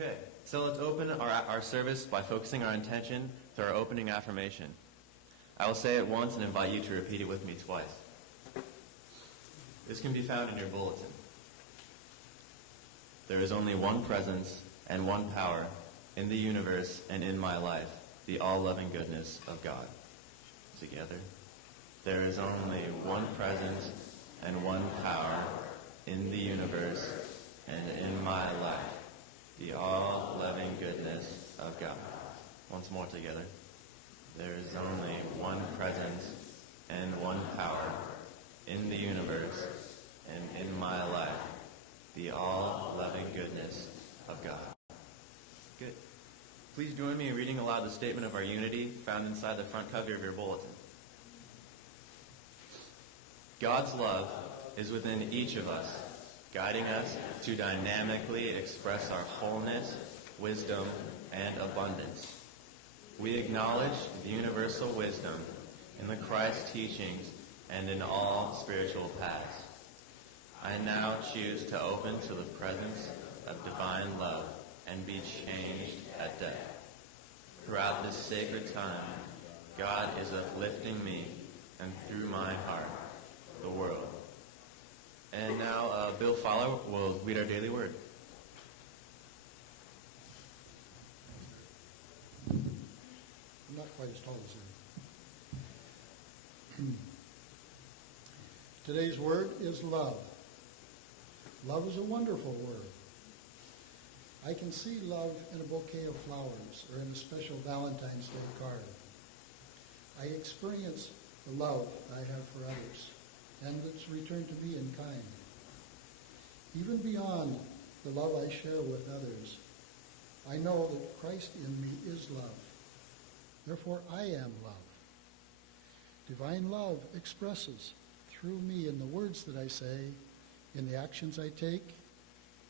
Okay, so let's open our service by focusing our attention to our opening affirmation. I will say it once and invite you to repeat it with me twice. This can be found in your bulletin. There is only one presence and one power in the universe and in my life, the all-loving goodness of God. Together. There is only one presence and one power in the universe and in my life, the all-loving goodness of God. Once more together. There is only one presence and one power in the universe and in my life, the all-loving goodness of God. Good. Please join me in reading aloud the statement of our unity found inside the front cover of your bulletin. God's love is within each of us, guiding us to dynamically express our wholeness, wisdom, and abundance. We acknowledge the universal wisdom in the Christ teachings and in all spiritual paths. I now choose to open to the presence of divine love and be changed at death. Throughout this sacred time, God is uplifting me and through my heart, the world. And now Bill Fowler will read our daily word. I'm not quite as tall as him. Today's word is love. Love is a wonderful word. I can see love in a bouquet of flowers or in a special Valentine's Day card. I experience the love I have for others and that's returned to me in kind. Even beyond the love I share with others, I know that Christ in me is love. Therefore, I am love. Divine love expresses through me in the words that I say, in the actions I take,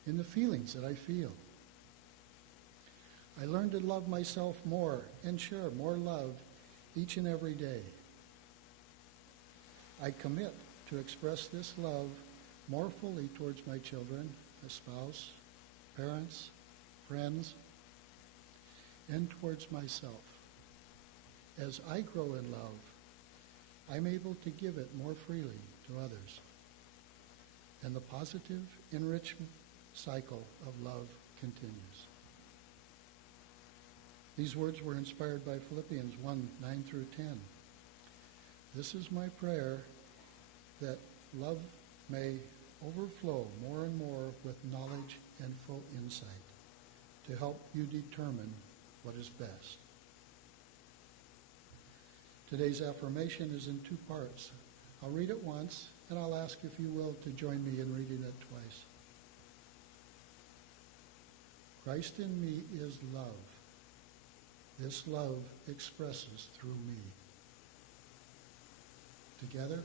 in the feelings that I feel. I learn to love myself more and share more love each and every day. I commit to express this love more fully towards my children, my spouse, parents, friends, and towards myself. As I grow in love, I'm able to give it more freely to others. And the positive enrichment cycle of love continues. These words were inspired by Philippians 1:9 through 10. This is my prayer, that love may overflow more and more with knowledge and full insight to help you determine what is best. Today's affirmation is in two parts. I'll read it once, and I'll ask if you will to join me in reading it twice. Christ in me is love. This love expresses through me. Together.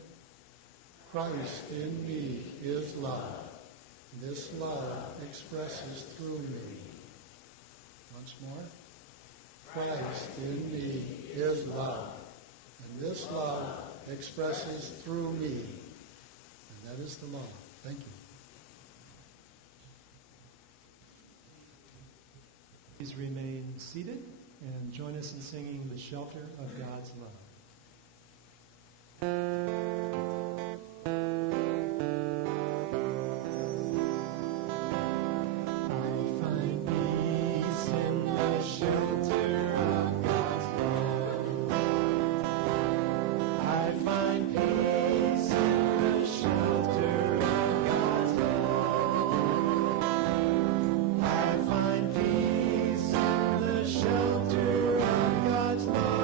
Christ in me is love. This love expresses through me. Once more. Christ in me is love. And this love expresses through me. And that is the law. Thank you. Please remain seated and join us in singing The Shelter of God's Love. God's love.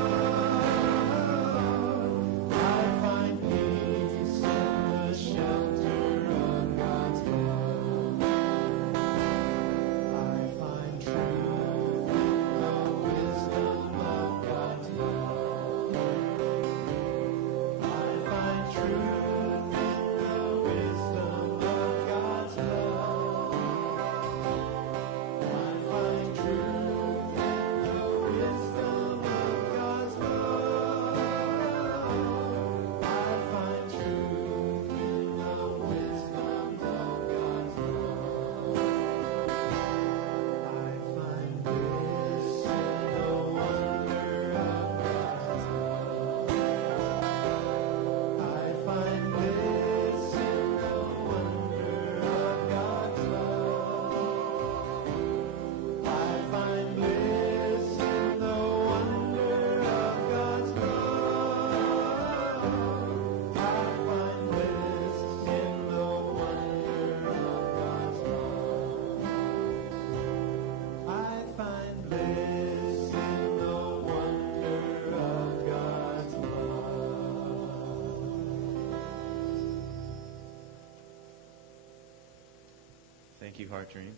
Thank you, Heart Dream.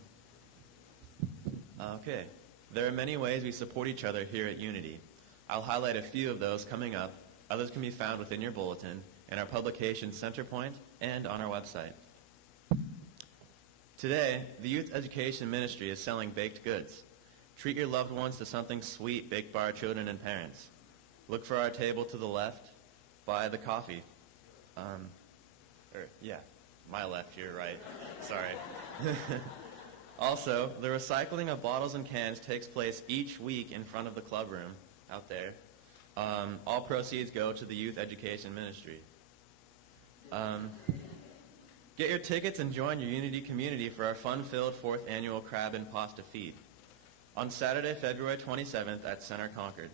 Okay. There are many ways we support each other here at Unity. I'll highlight a few of those coming up. Others can be found within your bulletin, in our publication Centerpoint, and on our website. Today, the Youth Education Ministry is selling baked goods. Treat your loved ones to something sweet baked by our children and parents. Look for our table to the left. Buy the coffee. My left, your right. Sorry. Also, the recycling of bottles and cans takes place each week in front of the club room out there. All proceeds go to the Youth Education Ministry. Get your tickets and join your Unity community for our fun-filled 4th annual Crab and Pasta Feed. On Saturday, February 27th at Center Concord,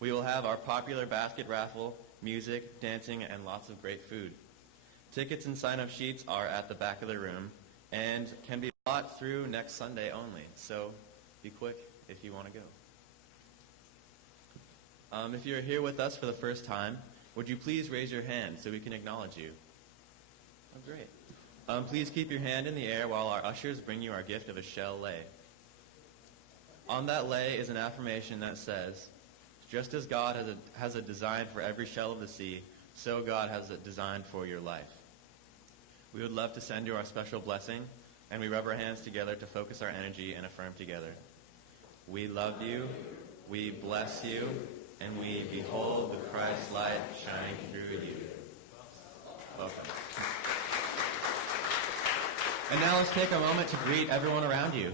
we will have our popular basket raffle, music, dancing, and lots of great food. Tickets and sign-up sheets are at the back of the room and can be bought through next Sunday only, so be quick if you want to go. If you're here with us for the first time, would you please raise your hand so we can acknowledge you? Oh, great. Please keep your hand in the air while our ushers bring you our gift of a shell lei. On that lei is an affirmation that says, just as God has a design for every shell of the sea, so God has a design for your life. We would love to send you our special blessing, and we rub our hands together to focus our energy and affirm together. We love you, we bless you, and we behold the Christ light shining through you. Welcome. And now let's take a moment to greet everyone around you.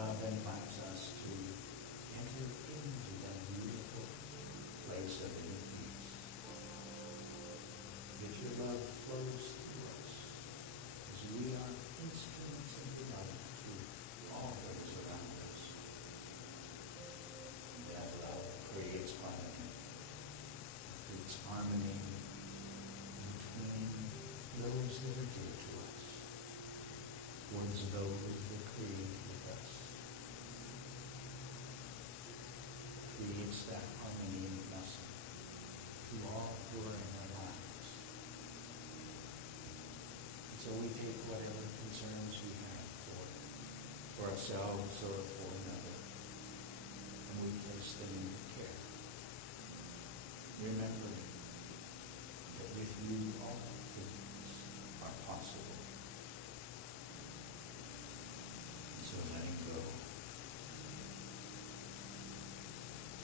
love invites us to enter into that beautiful place of inner peace. If your love flows through us, as we are instruments of the love to all those around us, that love creates harmony between those that are dear to us, towards those that create with us. Creates that harmony and blessing to all who are in our lives. And so we take whatever concerns we have for ourselves or for another, and we place them in your care. Remembering that with you all things are possible. And so letting go.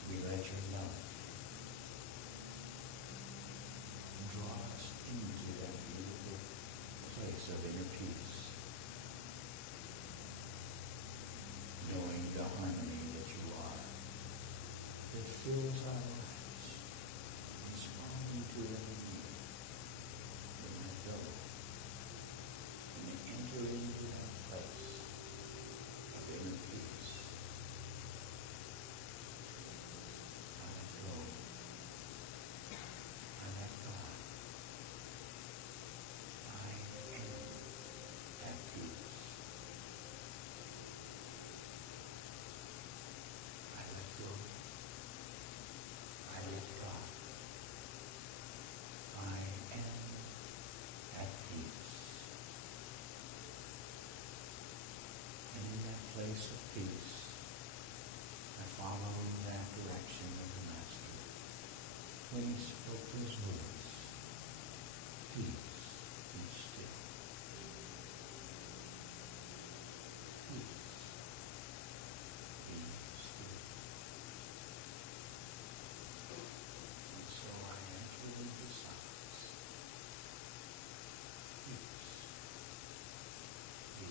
We let your love draw us into that beautiful place of inner peace, knowing the harmony that you are, that fills our lives, responding to every need. We let go and enter into that place of inner peace. I let go. I let God. I am at peace. I let go. I let God. I am at peace. And in that place of peace, I follow that direction of the Master when he spoke those words, peace, be still. Peace, be still. And so I enter into silence. Peace, be.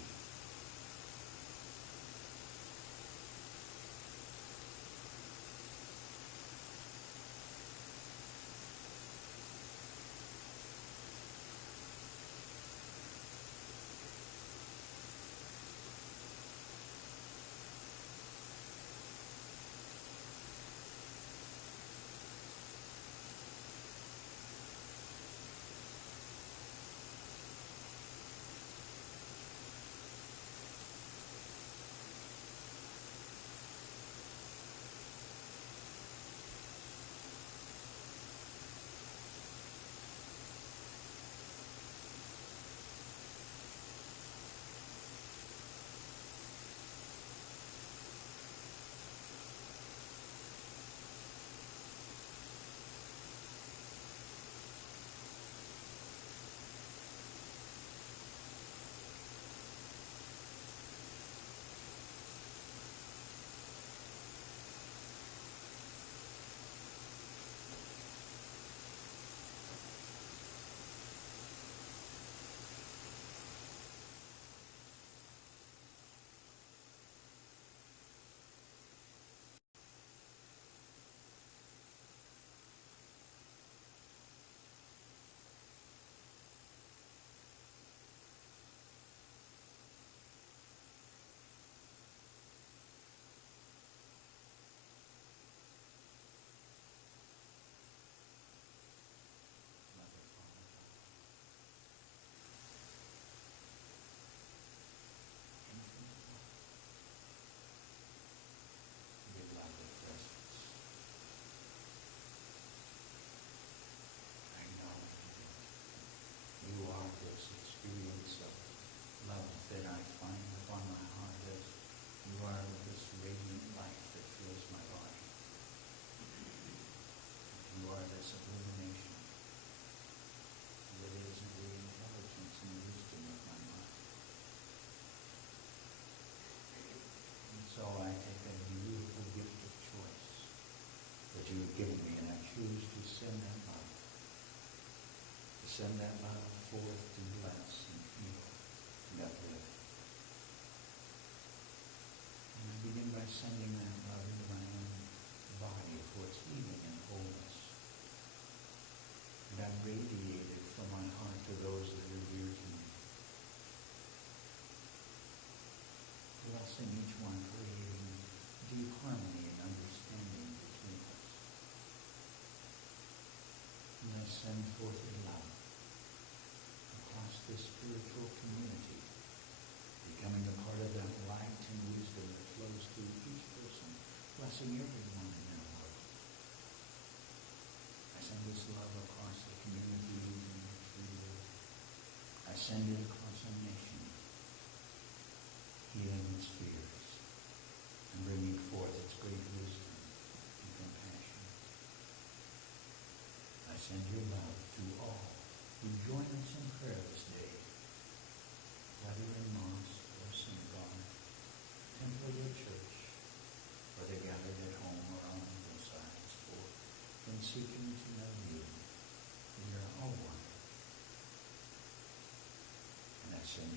Send that love forth to bless and heal and uplift. send it across our nation, healing its fears and bringing forth its great wisdom and compassion. I send your love to all who join us in prayer this day, whether in mosque or synagogue, temple or church, whether gathered at home or on hillsides, for in seeking to know you, we are all one. And I send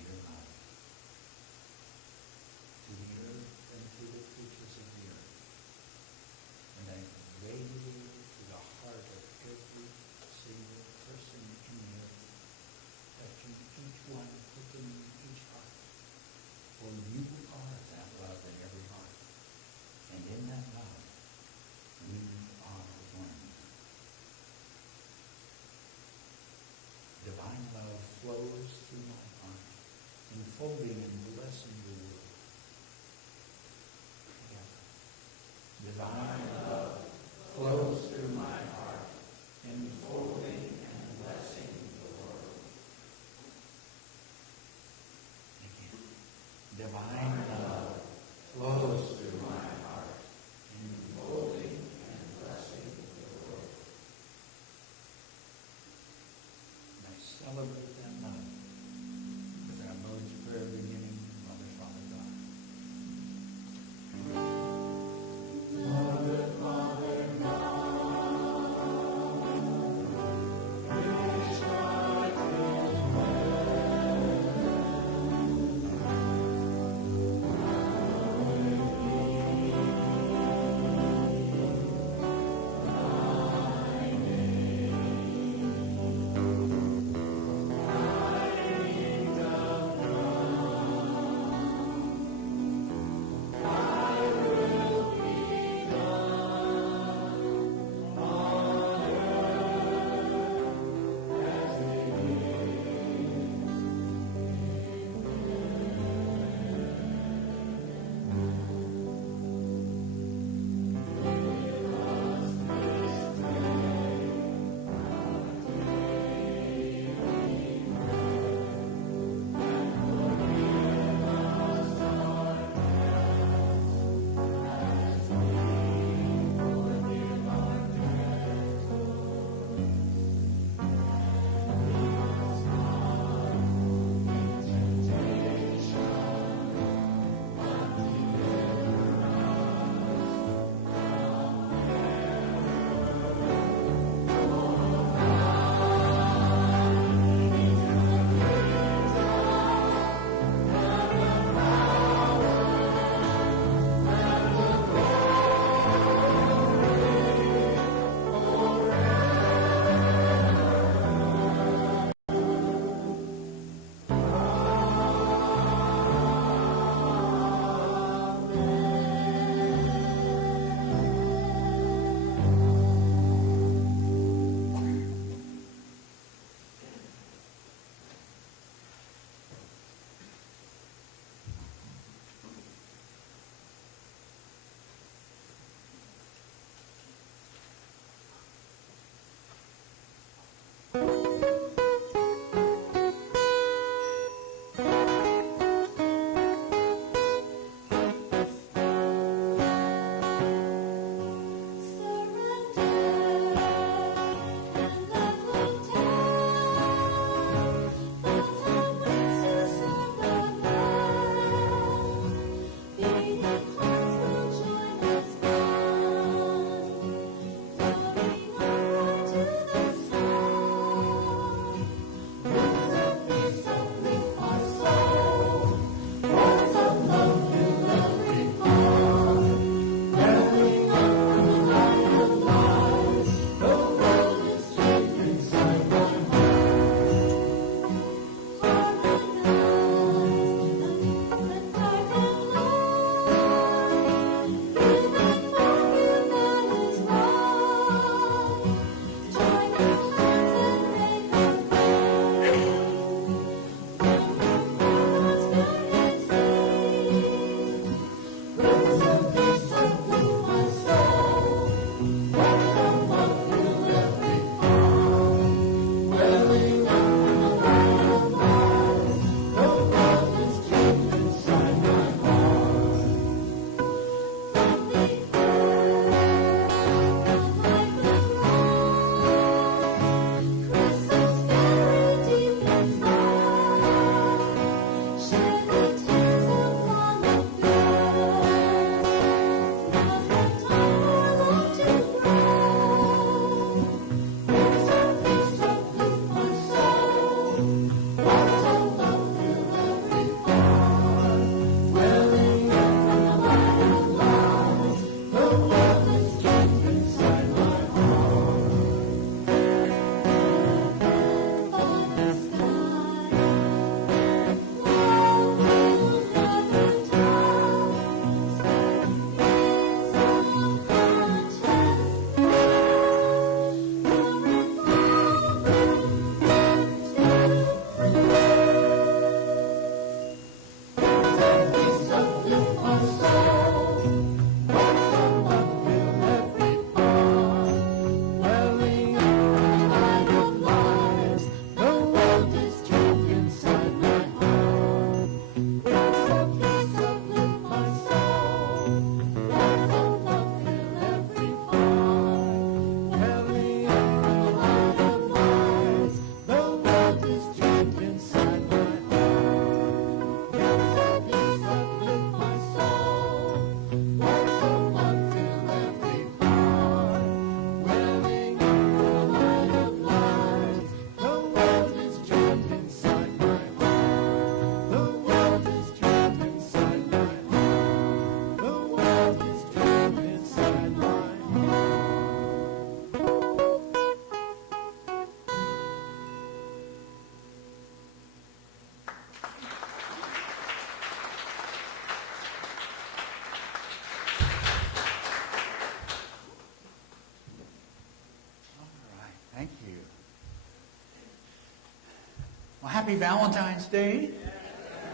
happy Valentine's Day.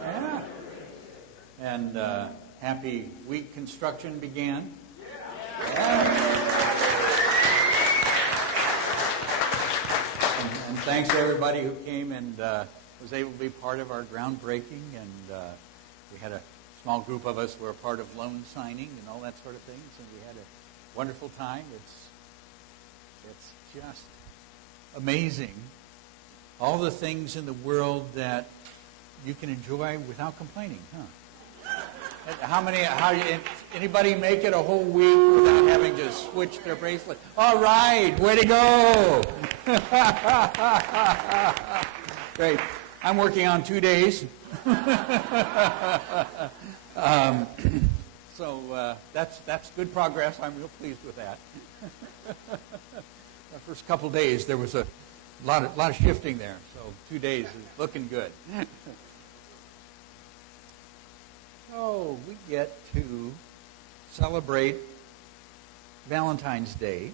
Yeah. And happy week construction began. Yeah. And thanks to everybody who came and was able to be part of our groundbreaking. And we had a small group of us who were a part of loan signing and all that sort of things. And we had a wonderful time. It's just amazing. All the things in the world that you can enjoy without complaining, huh? Anybody make it a whole week without having to switch their bracelet? All right, way to go! Great. I'm working on 2 days. So that's good progress. I'm real pleased with that. The first couple days there was a lot of shifting there, so 2 days is looking good. So we get to celebrate Valentine's Day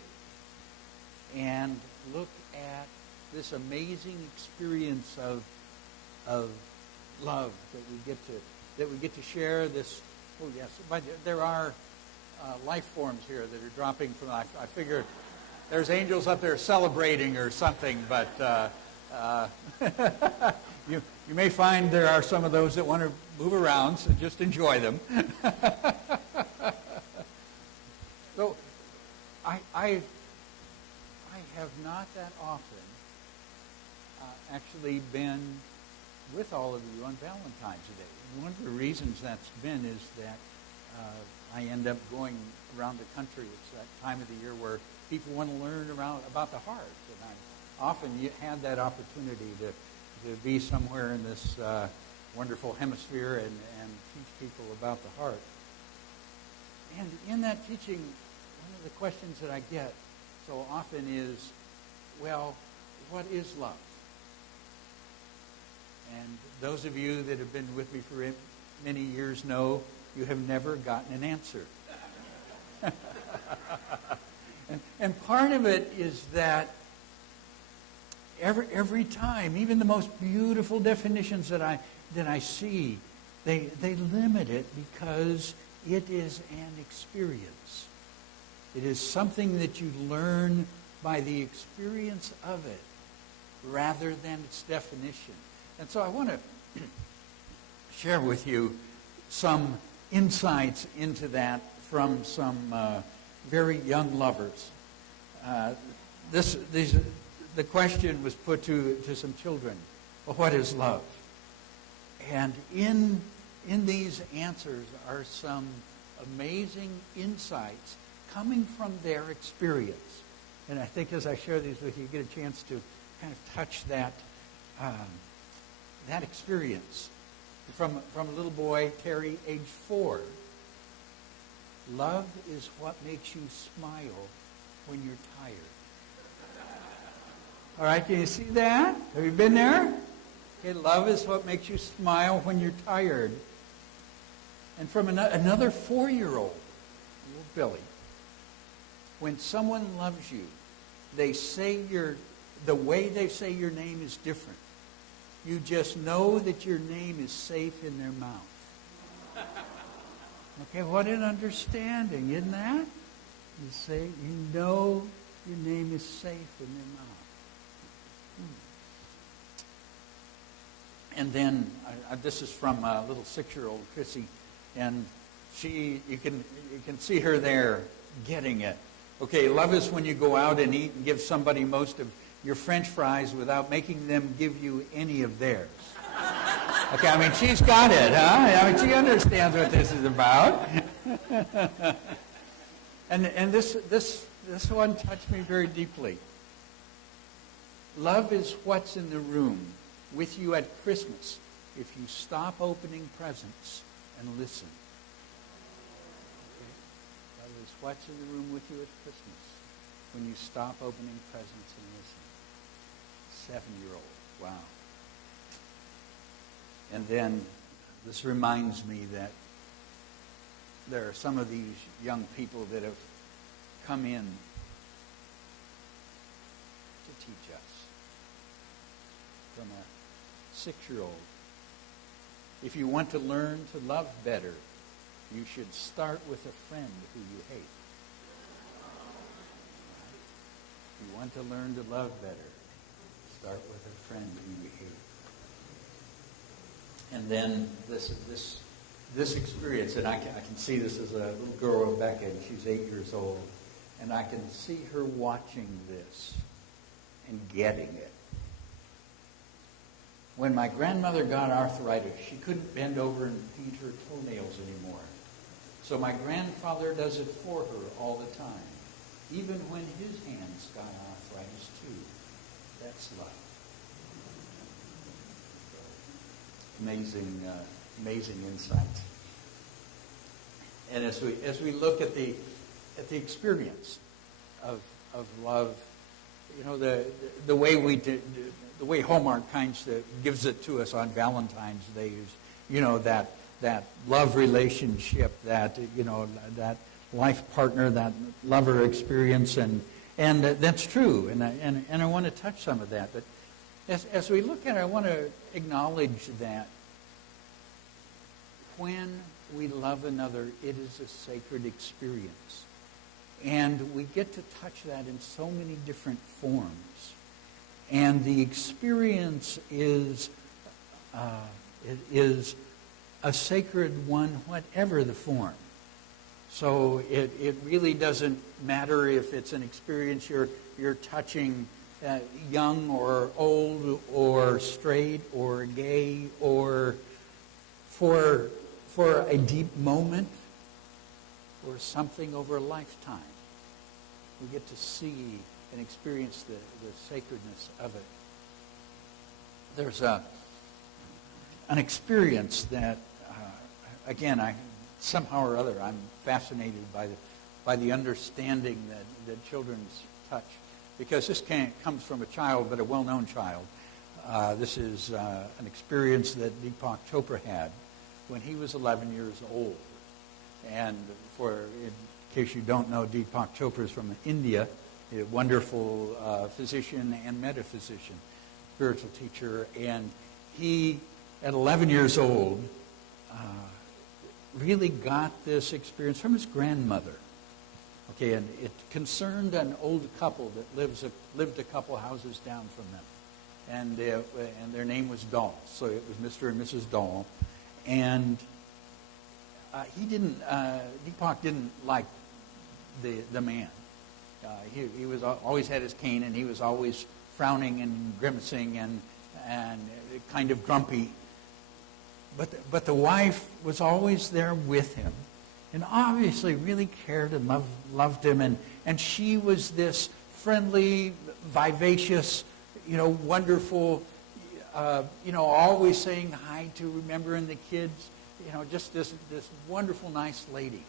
and look at this amazing experience of love that we get to share. This, oh yes, but there are life forms here that are dropping from. I figure there's angels up there celebrating or something, but you may find there are some of those that want to move around, so just enjoy them. So I have not that often actually been with all of you on Valentine's Day. One of the reasons that's been is that I end up going around the country. It's that time of the year where people want to learn about the heart. And I often had that opportunity to be somewhere in this wonderful hemisphere and teach people about the heart. And in that teaching, one of the questions that I get so often is, well, what is love? And those of you that have been with me for many years know you have never gotten an answer. And part of it is that every time, even the most beautiful definitions that I see, they limit it because it is an experience. It is something that you learn by the experience of it rather than its definition. And so I want to share with you some insights into that from some very young lovers. The question was put to some children, well, what is love? And in these answers are some amazing insights coming from their experience. And I think as I share these with you, you get a chance to kind of touch that experience. From a little boy, Terry, age 4. Love is what makes you smile when you're tired. All right, can you see that? Have you been there? Okay, love is what makes you smile when you're tired. And from another 4-year-old, little Billy, when someone loves you, the way they say your name is different. You just know that your name is safe in their mouth. Okay, what an understanding, isn't that? You know your name is safe in their mouth. And then, this is from a little 6-year-old, Chrissy, and you can see her there getting it. Okay, love is when you go out and eat and give somebody most of your French fries without making them give you any of theirs. Okay, I mean, she's got it, huh? I mean, she understands what this is about. and this one touched me very deeply. Love is what's in the room with you at Christmas if you stop opening presents and listen. Okay? Love is what's in the room with you at Christmas when you stop opening presents and listen. 7-year-old. Wow. And then this reminds me that there are some of these young people that have come in to teach us from 6-year-old. If you want to learn to love better, you should start with a friend who you hate. If you want to learn to love better, start with a friend who you hate. And then this experience, and I can see this as a little girl, Rebecca, and she's 8 years old, and I can see her watching this and getting it. When my grandmother got arthritis, she couldn't bend over and feed her toenails anymore. So my grandfather does it for her all the time, even when his hands got arthritis too. That's love. Amazing insight. And as we look at the experience of love, you know, the way we do, the way Hallmark kind of gives it to us on Valentine's Day is, you know, that love relationship, that, you know, that life partner, that lover experience, and that's true. And I want to touch some of that, but as we look at it, I want to acknowledge that when we love another, it is a sacred experience. And we get to touch that in so many different forms. And the experience is a sacred one, whatever the form. So it really doesn't matter if it's an experience you're touching young or old or straight or gay or for a deep moment or something over a lifetime. We get to see and experience the sacredness of it. There's an experience that, again, somehow or other, I'm fascinated by the understanding that children's touch, because this comes from a child, but a well-known child. This is an experience that Deepak Chopra had when he was 11 years old. And in case you don't know, Deepak Chopra is from India, a wonderful physician and metaphysician, spiritual teacher. And he, at 11 years old, really got this experience from his grandmother. Okay, and it concerned an old couple that lived a couple houses down from them. And their name was Dahl. So it was Mr. and Mrs. Dahl. And Deepak didn't like the man. He was always had his cane, and he was always frowning and grimacing and kind of grumpy. But the wife was always there with him, and obviously really cared and loved him. And she was this friendly, vivacious, wonderful, always saying hi to remembering the kids, just this wonderful, nice lady.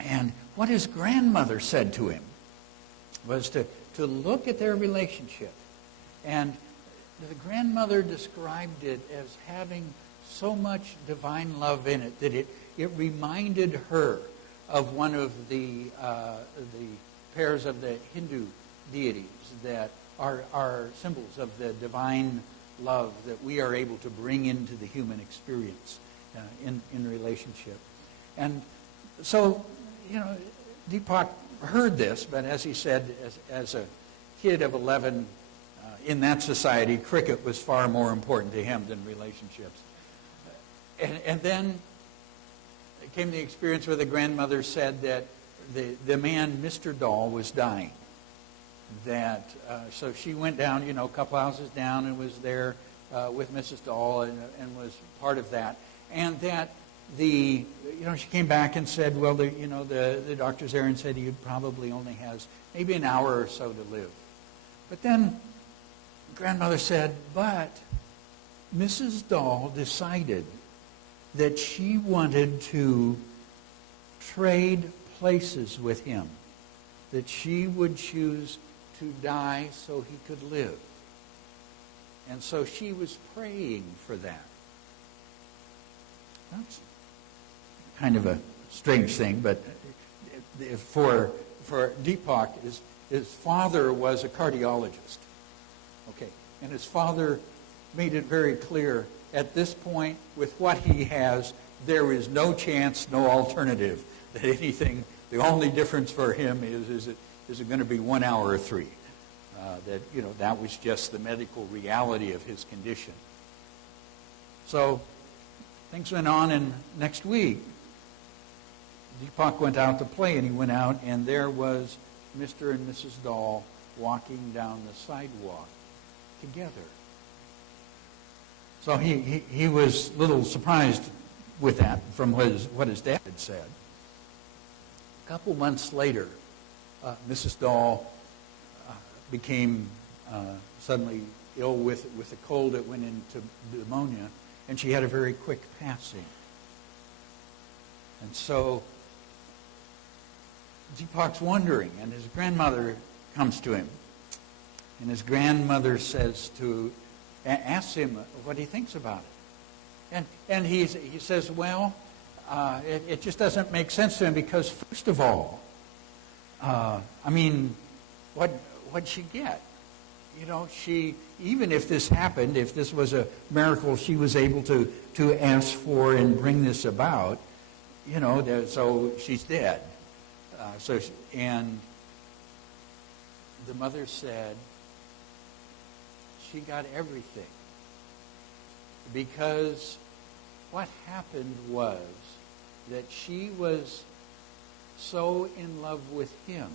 And what his grandmother said to him was to look at their relationship. And the grandmother described it as having so much divine love in it that it reminded her of one of the pairs of the Hindu deities that are symbols of the divine love that we are able to bring into the human experience in relationship. And so, Deepak heard this, but as he said, as a kid of 11, in that society, cricket was far more important to him than relationships. And then came the experience where the grandmother said that the man, Mr. Dahl, was dying. So she went down, a couple houses down, and was there with Mrs. Dahl and was part of that. And that she came back and said, well, the doctor's there and said he probably only has maybe an hour or so to live. But then grandmother said, but Mrs. Dahl decided that she wanted to trade places with him, that she would choose to die so he could live. And so she was praying for that. That's kind of a strange thing, but for Deepak, his father was a cardiologist. Okay, and his father made it very clear at this point, with what he has, there is no chance, no alternative, that anything, the only difference for him is it going to be 1 hour or 3? That was just the medical reality of his condition. So things went on, and next week, Deepak went out to play, and he went out, and there was Mr. and Mrs. Dahl walking down the sidewalk together. So he was a little surprised with that from what his dad had said. A couple months later, Mrs. Dahl became suddenly ill with a cold that went into pneumonia, and she had a very quick passing. And so Deepak's wondering, and his grandmother comes to him, and his grandmother asks him what he thinks about it. And he says, well, it just doesn't make sense to him because, first of all, what'd she get? She, even if this happened, if this was a miracle she was able to ask for and bring this about, so she's dead. And the mother said she got everything, because what happened was that she was so in love with him.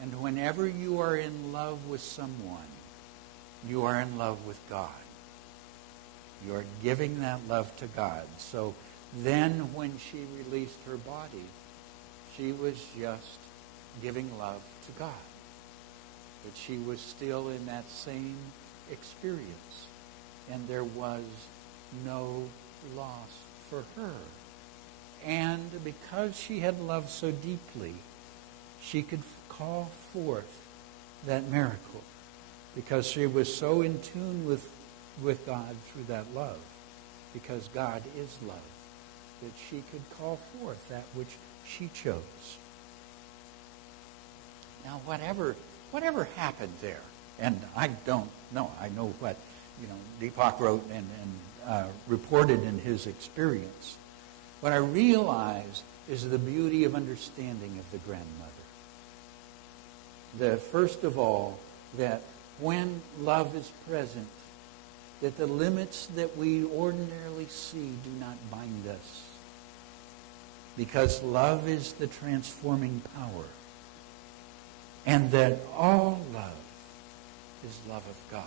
And whenever you are in love with someone, you are in love with God. You are giving that love to God. So then when she released her body, she was just giving love to God. But she was still in that same experience. And there was no loss for her. And because she had loved so deeply, she could call forth that miracle. Because she was so in tune with God through that love. Because God is love. That she could call forth that which she chose. Now, whatever happened there, and I don't know. I know what Deepak wrote and reported in his experience. What I realize is the beauty of understanding of the grandmother. First of all, that when love is present, that the limits that we ordinarily see do not bind us. Because love is the transforming power. And that all love is love of God.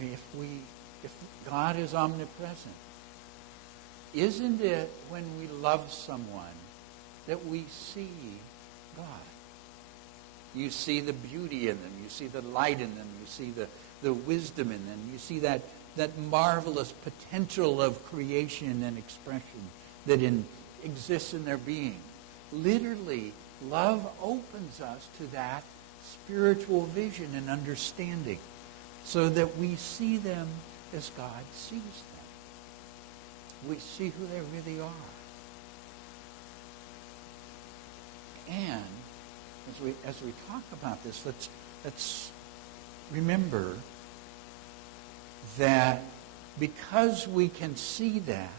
If God is omnipresent, isn't it when we love someone that we see God? You see the beauty in them. You see the light in them. You see the wisdom in them. You see that marvelous potential of creation and expression that exists in their being. Literally, love opens us to that spiritual vision and understanding so that we see them as God sees them. We see who they really are. And as we talk about this, let's remember that because we can see that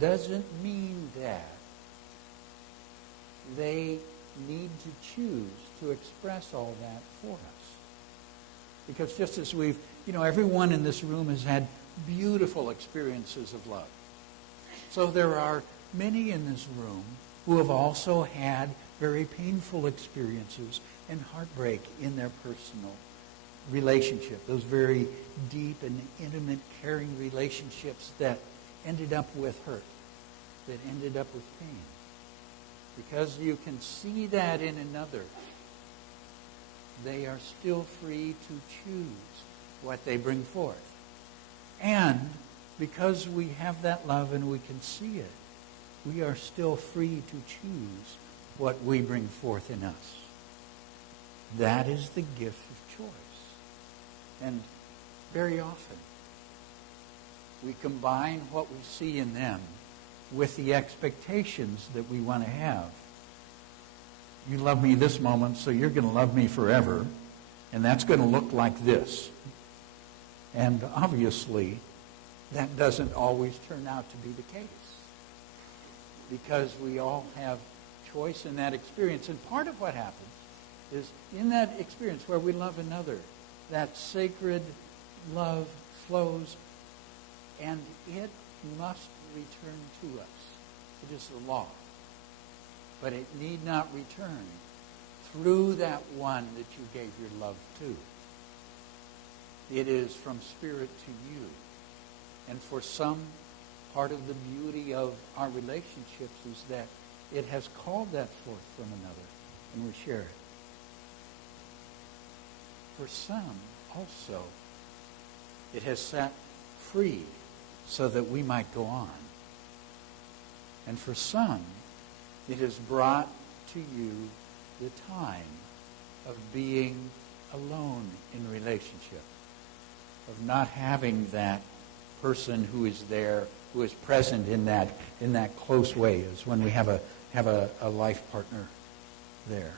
doesn't mean that they need to choose to express all that for us. Because just as everyone in this room has had beautiful experiences of love. So there are many in this room who have also had very painful experiences and heartbreak in their personal relationship. Those very deep and intimate, caring relationships that ended up with hurt, that ended up with pain. Because you can see that in another, they are still free to choose what they bring forth. And because we have that love and we can see it, we are still free to choose what we bring forth in us. That is the gift of choice. And very often, we combine what we see in them with the expectations that we want to have. You love me this moment, so you're going to love me forever. And that's going to look like this. And obviously, that doesn't always turn out to be the case, because we all have choice in that experience. And part of what happens is in that experience where we love another, that sacred love flows, and it must return to us. It is the law. But it need not return through that one that you gave your love to. It is from spirit to you. And for some, part of the beauty of our relationships is that it has called that forth from another, and we share it. For some, also, it has set free so that we might go on. And for some, it has brought to you the time of being alone in relationship, of not having that person who is there, who is present in that close way, as when we have a life partner there.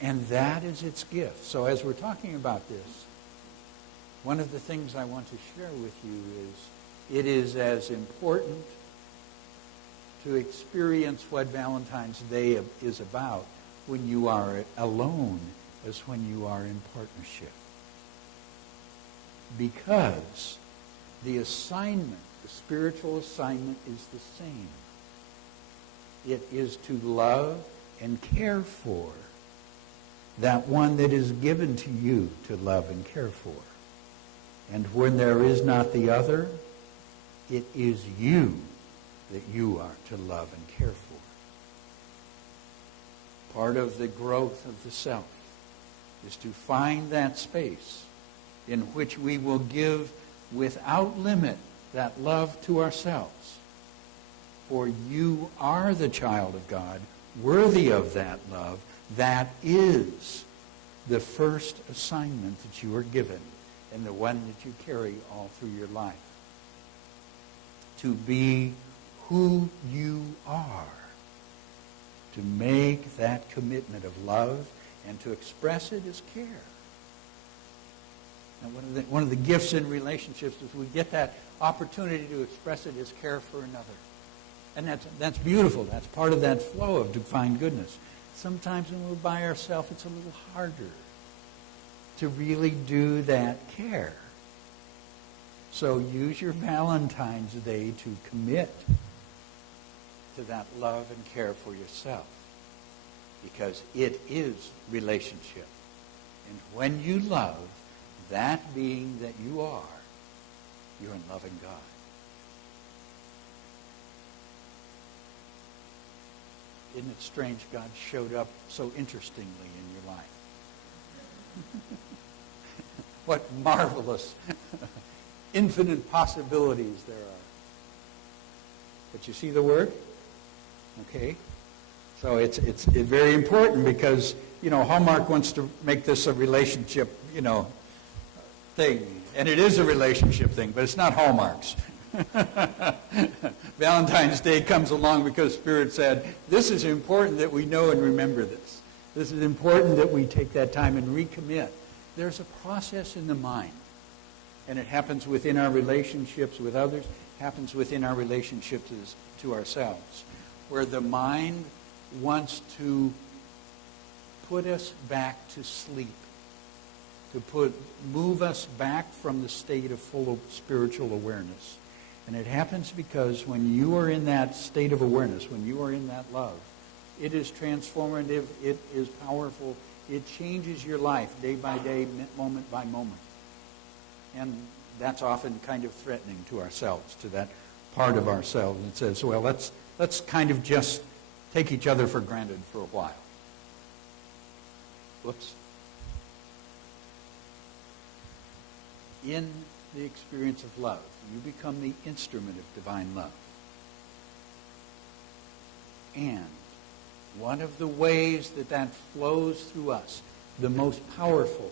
And that is its gift. So as we're talking about this, one of the things I want to share with you is it is as important to experience what Valentine's Day is about when you are alone as when you are in partnership. Because the assignment, the spiritual assignment, is the same. It is to love and care for that one that is given to you to love and care for. And when there is not the other, it is you that you are to love and care for. Part of the growth of the self is to find that space in which we will give without limit that love to ourselves. For you are the child of God, worthy of that love. That is the first assignment that you are given, and the one that you carry all through your life. To be who you are. To make that commitment of love and to express it as care. And one of the gifts in relationships is we get that opportunity to express it as care for another. And that's beautiful. That's part of that flow of divine goodness. Sometimes when we're by ourselves, it's a little harder to really do that care. So use your Valentine's Day to commit to that love and care for yourself, because it is relationship. And when you love that being that you are, you're in loving God. Isn't it strange God showed up so interestingly in your life? What marvelous, infinite possibilities there are. But you see the word? Okay? So it's very important because, Hallmark wants to make this a relationship, thing. And it is a relationship thing, but it's not Hallmark's. Valentine's Day comes along because Spirit said, this is important that we know and remember this. This is important that we take that time and recommit. There's a process in the mind. And it happens within our relationships with others, happens within our relationships to ourselves, where the mind wants to put us back to sleep, to move us back from the state of full spiritual awareness. And it happens because when you are in that state of awareness, when you are in that love, it is transformative, it is powerful, it changes your life day by day, moment by moment. And that's often kind of threatening to ourselves, to that part of ourselves that says, well, let's kind of just take each other for granted for a while. Whoops. In the experience of love, you become the instrument of divine love. And one of the ways that flows through us, the most powerful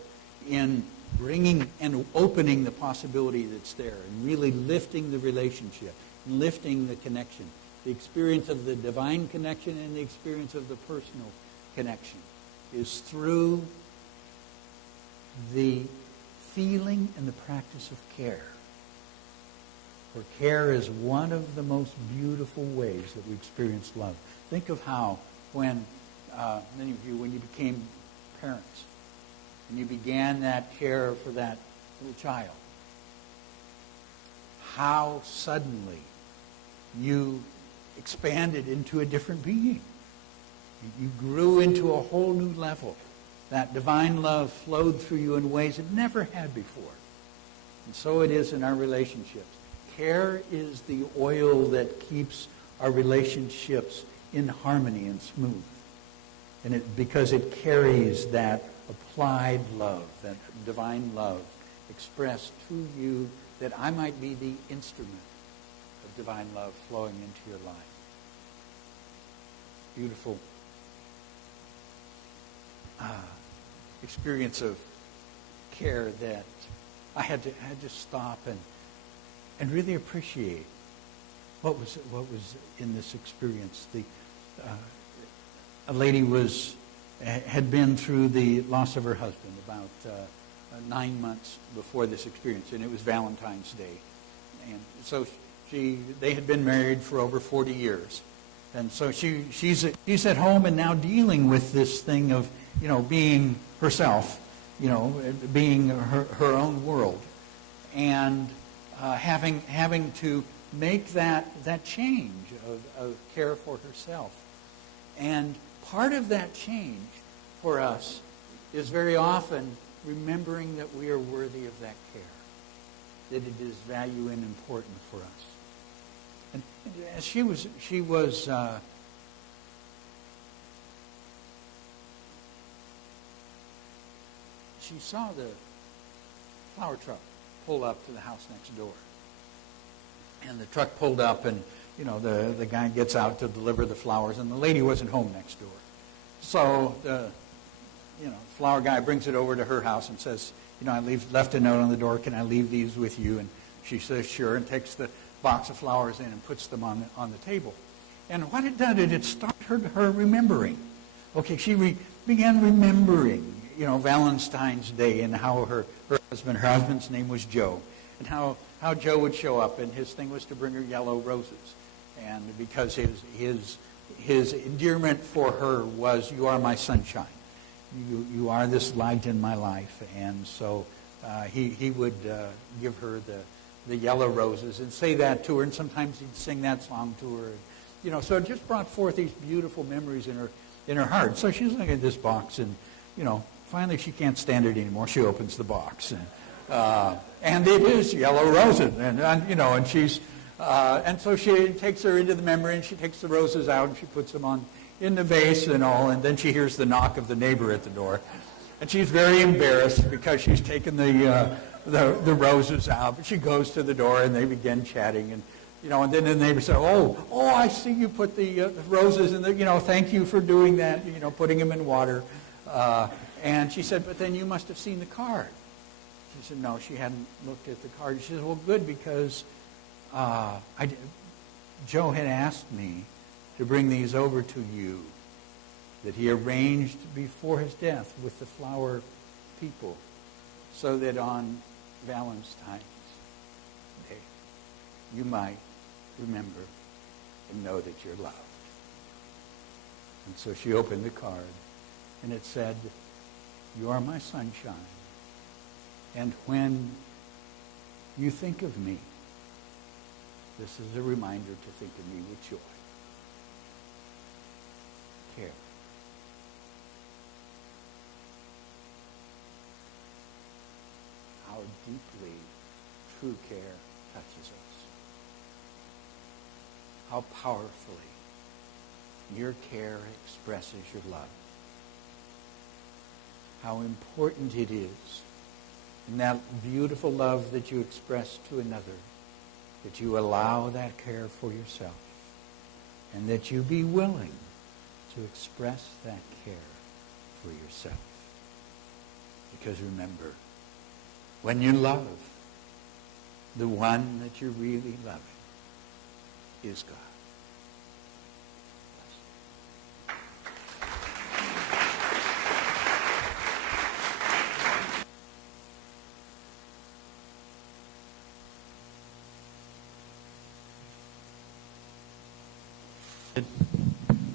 in bringing and opening the possibility that's there and really lifting the relationship, lifting the connection, the experience of the divine connection and the experience of the personal connection, is through the feeling and the practice of care. For care is one of the most beautiful ways that we experience love. Think of how when, many of you, when you became parents, and you began that care for that little child, how suddenly you expanded into a different being. You grew into a whole new level. That divine love flowed through you in ways it never had before. And so it is in our relationships. Care is the oil that keeps our relationships in harmony and smooth. And because it carries that applied love, that divine love expressed to you, that I might be the instrument of divine love flowing into your life. Beautiful experience of care that I had to stop and really appreciate what was in this experience. A lady had been through the loss of her husband about 9 months before this experience, and it was Valentine's Day, and so they had been married for over 40 years, and so she's at home and now dealing with this thing of being herself, being her own world, and having to make that change of care for herself. And part of that change for us is very often remembering that we are worthy of that care, that it is value and important for us. And as she was she saw the flower truck pull up to the house next door. And the truck pulled up, and the guy gets out to deliver the flowers, and the lady wasn't home next door. So the flower guy brings it over to her house and says, I left a note on the door. Can I leave these with you? And she says, sure, and takes the box of flowers in and puts them on the table. And what it did, it started her remembering. Okay, she began remembering, Valentine's Day, and how her husband's name was Joe, and how Joe would show up, and his thing was to bring her yellow roses. And because his endearment for her was, you are my sunshine. You are this light in my life. And so he would give her the yellow roses and say that to her, and sometimes he'd sing that song to her. So it just brought forth these beautiful memories in her heart. So she's looking at this box, and finally she can't stand it anymore. She opens the box, and it is yellow roses, and she's and so she takes her into the memory, and she takes the roses out and she puts them on in the vase and all, and then she hears the knock of the neighbor at the door, and she's very embarrassed because she's taken the roses out. But she goes to the door, and they begin chatting, and and then the neighbor said, "Oh, I see you put the roses in the, thank you for doing that, putting them in water." And she said, "But then you must have seen the card." She said, "No, she hadn't looked at the card." She said, "Well, good, because Joe had asked me to bring these over to you, that he arranged before his death with the flower people, so that on Valentine's Day you might remember and know that you're loved." And so she opened the card, and it said, "You are my sunshine, and when you think of me, this is a reminder to think of me with joy." Care. How deeply true care touches us. How powerfully your care expresses your love. How important it is in that beautiful love that you express to another, that you allow that care for yourself, and that you be willing to express that care for yourself. Because remember, when you love, the one that you're really loving is God.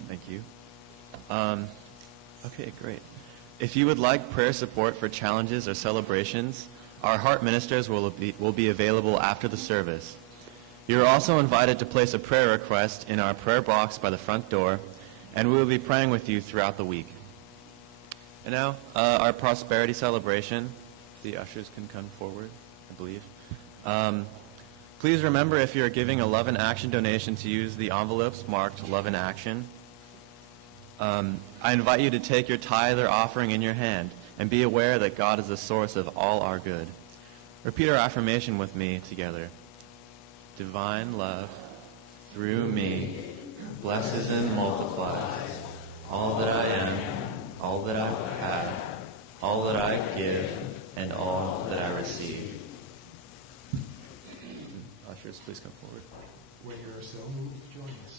Thank you. Okay, great. If you would like prayer support for challenges or celebrations, our heart ministers will be available after the service. You're also invited to place a prayer request in our prayer box by the front door, and we will be praying with you throughout the week. And now, our prosperity celebration. The ushers can come forward, I believe. Please remember, if you're giving a Love in Action donation, to use the envelopes marked Love in Action. I invite you to take your tithe or offering in your hand and be aware that God is the source of all our good. Repeat our affirmation with me together. Divine love, through me, blesses and multiplies all that I am, all that I have, all that I give, and all that I receive. Ushers, please come forward. When you are so moved, join us.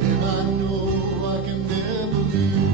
And I know I can never live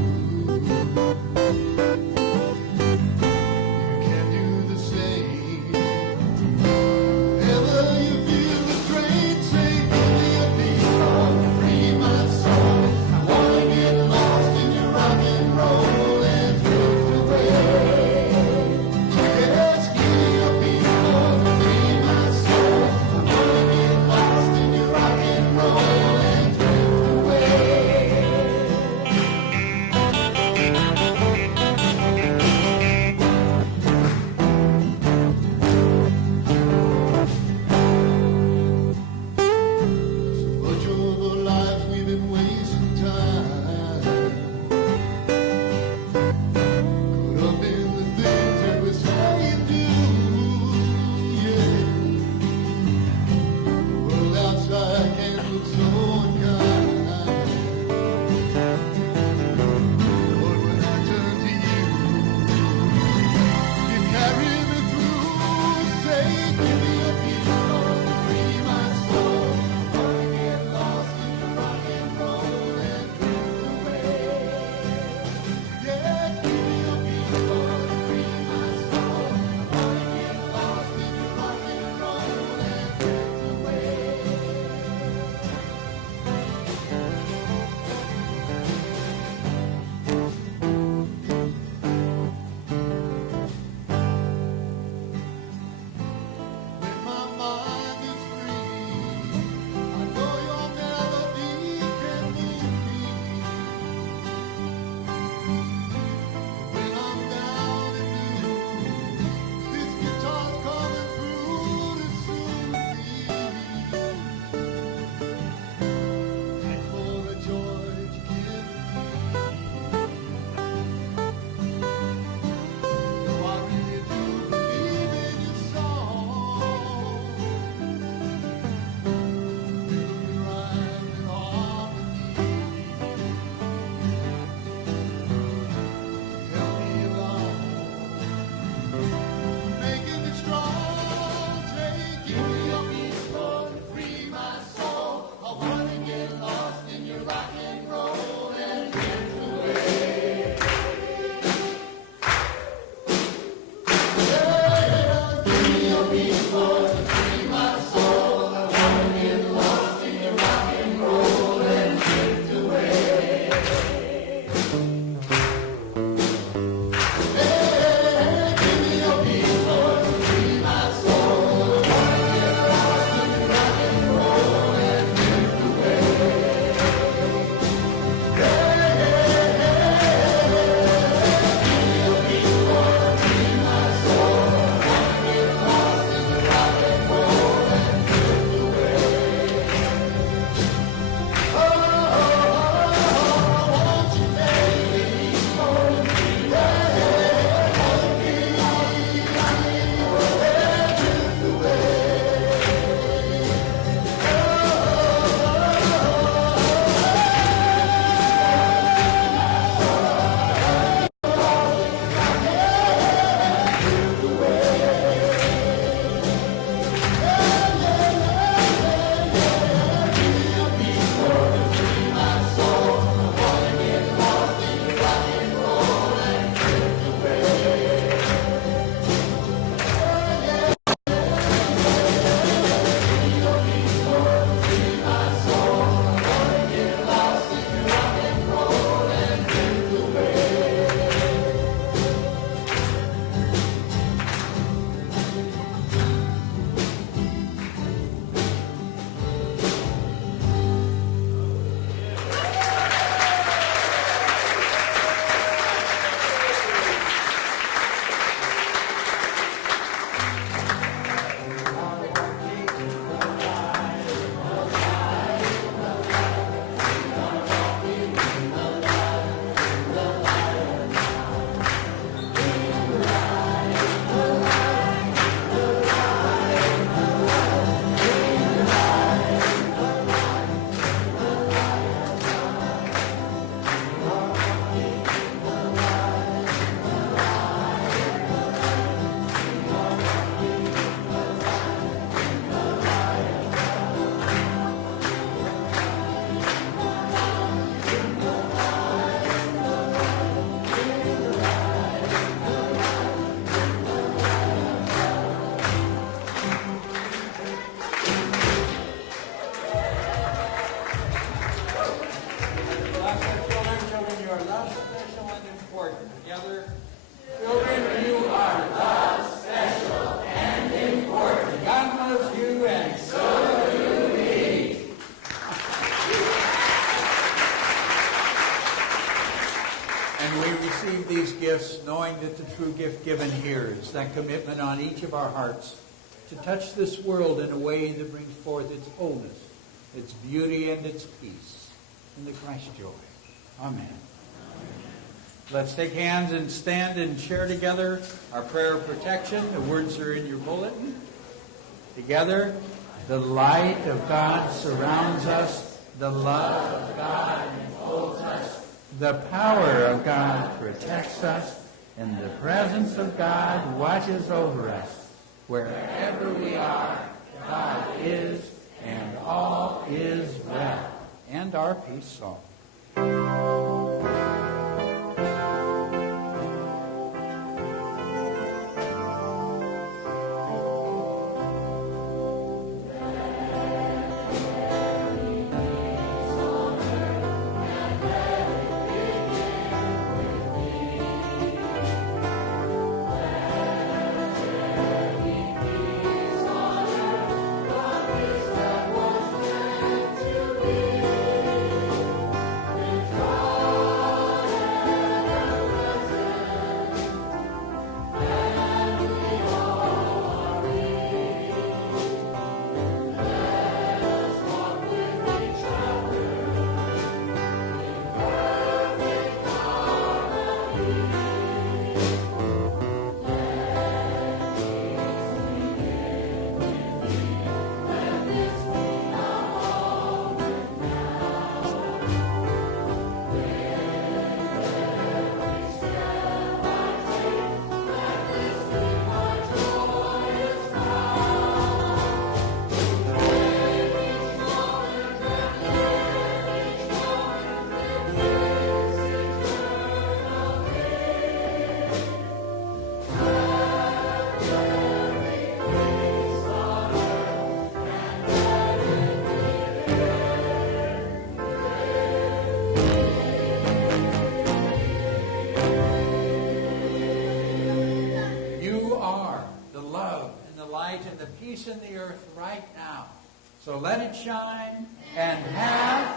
Together. Children, you are loved, special, and important. God loves you, and so do we. And we receive these gifts knowing that the true gift given here is that commitment on each of our hearts to touch this world in a way that brings forth its wholeness, its beauty, and its peace in the Christ joy. Amen. Let's take hands and stand and share together our prayer of protection. The words are in your bulletin. Together, the light of God surrounds us. The love of God enfolds us. The power of God protects us. And the presence of God watches over us. Wherever we are, God is, and all is well. And our peace song. In the earth right now. So let it shine and have